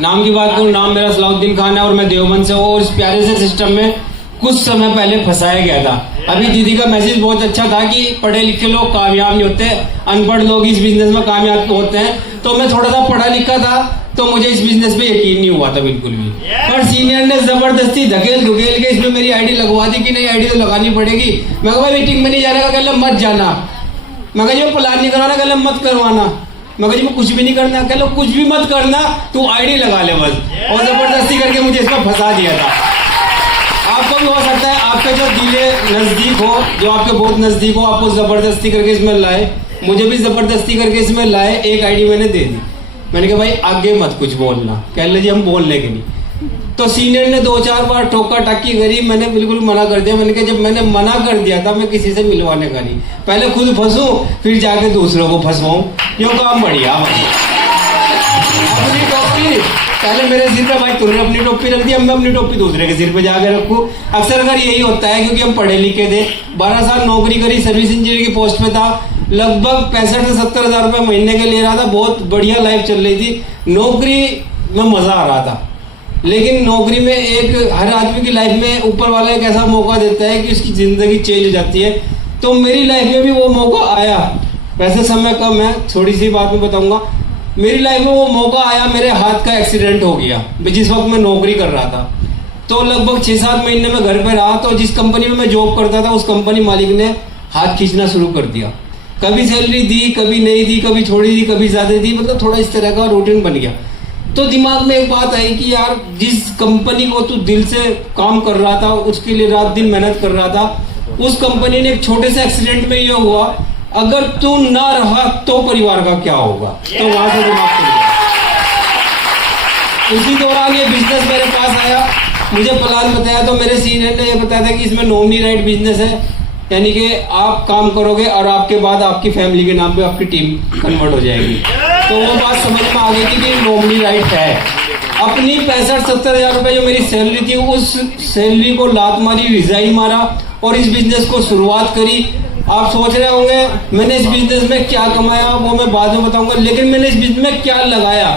नाम की बात करूँ, नाम मेरा सलाउद्दीन खान है और मैं देवबंद से हूँ। और इस प्यारे से सिस्टम में कुछ समय पहले फंसाया गया था। अभी दीदी का मैसेज बहुत अच्छा था कि पढ़े लिखे लोग कामयाब नहीं होते, अनपढ़ लोग इस बिजनेस में कामयाब होते हैं। तो मैं थोड़ा सा पढ़ा लिखा था तो मुझे इस बिजनेस में यकीन नहीं हुआ था बिल्कुल भी। पर सीनियर ने जबरदस्ती धकेल धुकेल के इसमें मेरी आईडी लगवा दी कि नहीं आईडी तो लगानी पड़ेगी। मैं कहा मीटिंग में नहीं जाने का, कहला मत जाना। मैं कहा जी प्लान नहीं करवाना, कहला मत करवाना। मैं कहा जी कुछ भी नहीं करना, कहला कुछ भी मत करना, तू आईडी लगा ले बस। और जबरदस्ती करके मुझे इसमें फंसा दिया था। आपको भी हो सकता है आपके जो दिले नजदीक हो, जो आपके बहुत नजदीक हो, आपको जबरदस्ती करके इसमें लाए। मुझे भी जबरदस्ती करके इसमें लाए। एक आईडी मैंने दे दी। मैंने कहा भाई आगे मत कुछ बोलना। कह ले जी हम बोल लेंगे नहीं। तो सीनियर ने 2-4 बार ठोका टाकी करी, मैंने बिल्कुल मना कर दिया। मैंने कहा जब मैंने मना कर दिया था मैं किसी से मिलवाने का नहीं, पहले खुद फंसूं फिर जाके दूसरों को फंसवाऊं, यूं काम बढ़िया। अपनी टोपी पहले मेरे सिर पे, भाई तूने अपनी टोपी रख दी, अब मैं अपनी टोपी दूसरे के सिर पे जाके रखूं। अक्सर अगर यही होता है क्योंकि हम पढ़े लिखे थे, 12 साल नौकरी करी, सर्विस इंजीनियर की पोस्ट पे था, लगभग 65 से 70 हजार रुपए महीने के ले रहा था। बहुत बढ़िया लाइफ चल रही थी, नौकरी में मजा आ रहा था। लेकिन नौकरी में एक हर आदमी की लाइफ में ऊपर वाला एक ऐसा मौका देता है कि उसकी जिंदगी चेंज हो जाती है। तो मेरी लाइफ में भी वो मौका आया। वैसे समय कम है, थोड़ी सी बात में बताऊंगा। मेरी लाइफ में वो मौका आया, मेरे हाथ का एक्सीडेंट हो गया जिस वक्त मैं नौकरी कर रहा था। तो लगभग 6-7 महीने में घर पे रहा। तो जिस कंपनी में मैं जॉब करता था उस कंपनी मालिक ने हाथ खींचना शुरू कर दिया। कभी सैलरी दी, कभी नहीं दी, कभी थोड़ी दी, कभी ज्यादा दी, मतलब थोड़ा इस तरह का रूटीन बन गया। तो दिमाग में एक बात आई कि यार जिस कंपनी को तू दिल से काम कर रहा था, उसके लिए रात दिन मेहनत कर रहा था, उस कंपनी ने एक छोटे से एक्सीडेंट में ये हुआ, अगर तू ना रहा तो परिवार का क्या होगा। तो वहां से दिमाग खुल गया। उसी दौरान ये बिजनेस मेरे पास आया, मुझे प्लान बताया। तो मेरे सीनियर ने ये बताया था कि इसमें नॉमिनी राइट बिजनेस है, यानी कि आप काम करोगे और आपके बाद आपकी फैमिली के नाम पे आपकी टीम कन्वर्ट हो जाएगी। तो वो बात समझ में आ गई थी कि नॉमिनी राइट है। अपनी 65-70 हजार रुपए जो मेरी सैलरी थी, उस सैलरी को लात मारी, रिजाइन मारा और इस बिजनेस को शुरुआत करी। आप सोच रहे होंगे मैंने इस बिजनेस में क्या कमाया, वो मैं बाद में बताऊंगा। लेकिन मैंने इस बिजनेस में क्या लगाया,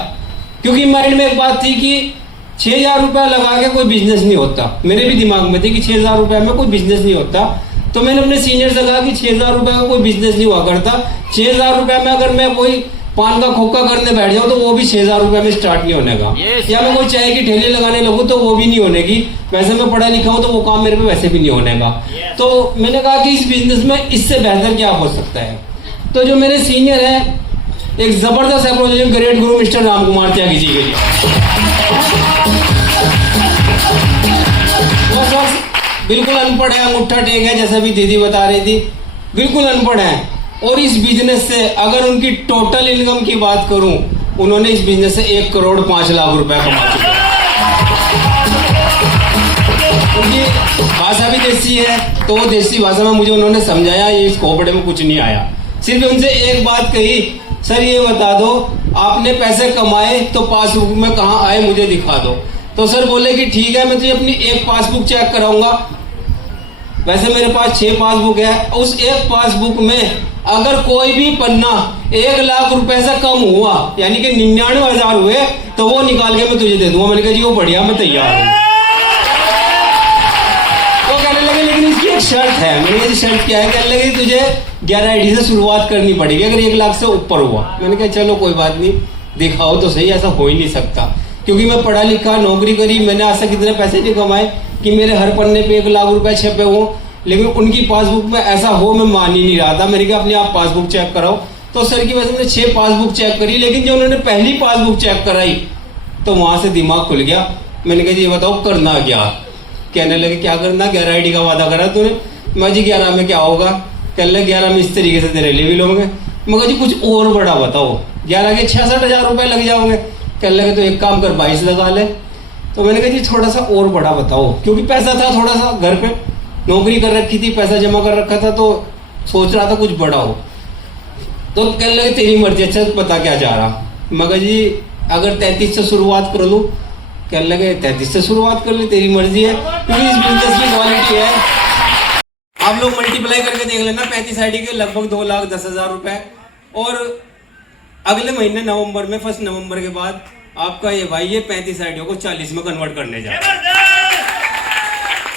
क्योंकि माइंड में एक बात थी कि 6,000 रुपया लगा के कोई बिजनेस नहीं होता। मेरे भी दिमाग में थी कि 6,000 रुपया में कोई बिजनेस नहीं होता। तो मैंने अपने सीनियर से कहा कि 6,000 रुपए का कोई बिजनेस नहीं हुआ करता। 6,000 रुपए में अगर मैं कोई पान का खोखा करने बैठ जाऊं तो वो भी 6,000 रुपए में स्टार्ट नहीं होने का। या मैं कोई चाय की ठेली लगाने लगूं तो वो भी नहीं होने की। वैसे मैं पढ़ा लिखा हूं तो वो काम मेरे पे वैसे भी नहीं होने का। तो मैंने कहा कि इस बिजनेस में इससे बेहतर क्या हो सकता है। तो जो मेरे सीनियर है, एक जबरदस्त अप्रोच है ग्रेट गुरु मिस्टर राम कुमार त्यागी जी के लिए। बिल्कुल अनपढ़ है, अंगूठा टेक है, जैसा भी दीदी बता रही थी, बिल्कुल अनपढ़ है। और इस बिजनेस से अगर उनकी टोटल इनकम की बात करूं, उन्होंने इस बिजनेस से 1 करोड़ 5 लाख रुपए कमा चुके हैं। उनकी भाषा भी देसी है, तो वो देसी भाषा में मुझे उन्होंने समझाया, ये इस खोपड़े में कुछ नहीं आया। सिर्फ उनसे एक बात कही, सर ये बता दो आपने पैसे कमाए तो पासबुक में कहाँ आए मुझे दिखा दो। तो सर बोले कि ठीक है मैं तुझे अपनी एक पासबुक चेक कराऊंगा। वैसे मेरे पास 6 पासबुक है, उस एक पासबुक में अगर कोई भी पन्ना 1 लाख रुपए से कम हुआ, यानी कि 99,000 हुए, तो वो निकाल के मैं तुझे दे दूंगा। मैंने कहा जी वो बढ़िया, मैं तैयार हूँ। वो कहने लगे लेकिन इसकी एक शर्त है। मैंने कहा शर्त क्या है। कहने लगे तुझे 11 आईडी से शुरुआत करनी पड़ेगी अगर 1 लाख से ऊपर हुआ। मैंने कहा चलो कोई बात नहीं, दिखाओ तो सही, ऐसा हो ही नहीं सकता। क्योंकि मैं पढ़ा लिखा, नौकरी करी, मैंने आज तक कितने पैसे नहीं कमाए कि मेरे हर पन्ने पे 1 लाख रुपए छपे हों, लेकिन उनकी पासबुक में ऐसा हो मैं मान ही नहीं रहा था। मैंने कहा अपने आप पासबुक चेक कराओ। तो सर की वजह से मैंने 6 पासबुक चेक करी, लेकिन जब उन्होंने पहली पासबुक चेक कराई तो वहां से दिमाग खुल गया। मैंने कहा जी बताओ करना क्या। कहने लगे क्या करना, 11 आईडी का वादा करा तूने। मैं जी 11 में क्या होगा। कहने लगे 11 में इस तरीके से तेरे लिए भी लोगे। मैं कहा जी कुछ और बड़ा बताओ। 11 के 66,000 रुपए लग जाओगे। कहने लगे तो एक काम कर 22 लगा ले। तो मैंने कहा जी थोड़ा सा और बड़ा बताओ, क्योंकि पैसा था थोड़ा सा, घर पे नौकरी कर रखी थी, पैसा जमा कर रखा था, तो सोच रहा था कुछ बड़ा हो। तो कहने लगे तेरी मर्जी, अच्छा पता क्या चाह रहा। मैं कहा जी अगर 33 से शुरुआत कर लूं। कहने लगे 33 से शुरुआत कर ले, तेरी मर्जी है, क्योंकि इस बिजनेस की क्वालिटी है। आप लोग मल्टीप्लाई करके देख लेना, 35 आईडी के लगभग 2,10,000 रुपए। और अगले महीने नवंबर में 1 नवंबर के बाद आपका ये भाई ये 35 आईडियों को 40 में कन्वर्ट करने जा रहा है।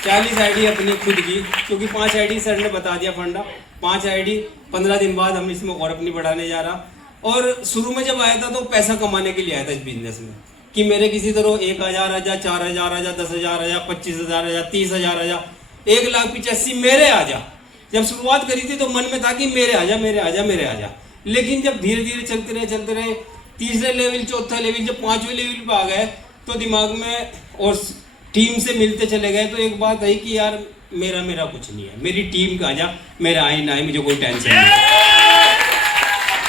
40 आईडी अपनी खुद की, क्योंकि 5 आईडी सर ने बता दिया फंडा, 5 आईडी 15 दिन बाद हम इसमें और अपनी बढ़ाने जा रहा। और शुरू में जब आया था तो पैसा कमाने के लिए आया था इस बिजनेस में, कि मेरे किसी तरह 1000 आ जा, 4000 आ जा, 10,000 आ जा, 25,000 आ जा, 30,000 आ जा, 1,85,000 मेरे आ जा। जब शुरुआत करी थी तो मन में था कि मेरे आ जा, मेरे आ जा, मेरे आ जा। लेकिन जब धीरे धीरे चलते रहे, तीसरे लेवल, चौथा लेवल, जब 5वें लेवल पे आ गए तो दिमाग में और टीम से मिलते चले गए तो एक बात है कि यार मेरा कुछ नहीं है, मेरी टीम का आ जा, मेरा आई ना है, मुझे कोई टेंशन नहीं।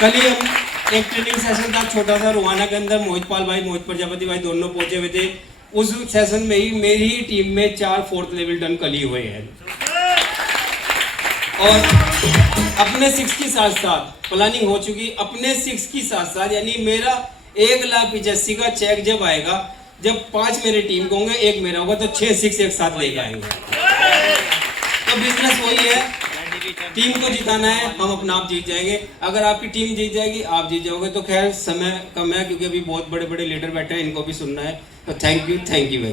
कल ही हम एक ट्रेनिंग सेशन था छोटा सा रोहाना के अंदर, मोहित प्रजापति भाई दोनों पहुंचे हुए थे। उस सेशन में ही मेरी ही टीम में 4 4th लेवल डन कल ही हुए हैं। और अपने 6 के साथ साथ प्लानिंग हो चुकी, अपने 6 के साथ साथ यानी मेरा 1,85,000 का चेक जब आएगा, जब 5 मेरे टीम को होंगे, 1 मेरा होगा, तो 6 6 एक साथ लेके आएंगे। तो बिजनेस वही है, टीम को जिताना है, हम अपना आप जीत जाएंगे। अगर आपकी टीम जीत जाएगी, आप जीत जाओगे। तो खैर समय कम है क्योंकि अभी बहुत बड़े बड़े लीडर बैठे हैं, इनको भी सुनना है। तो थैंक यू वेरी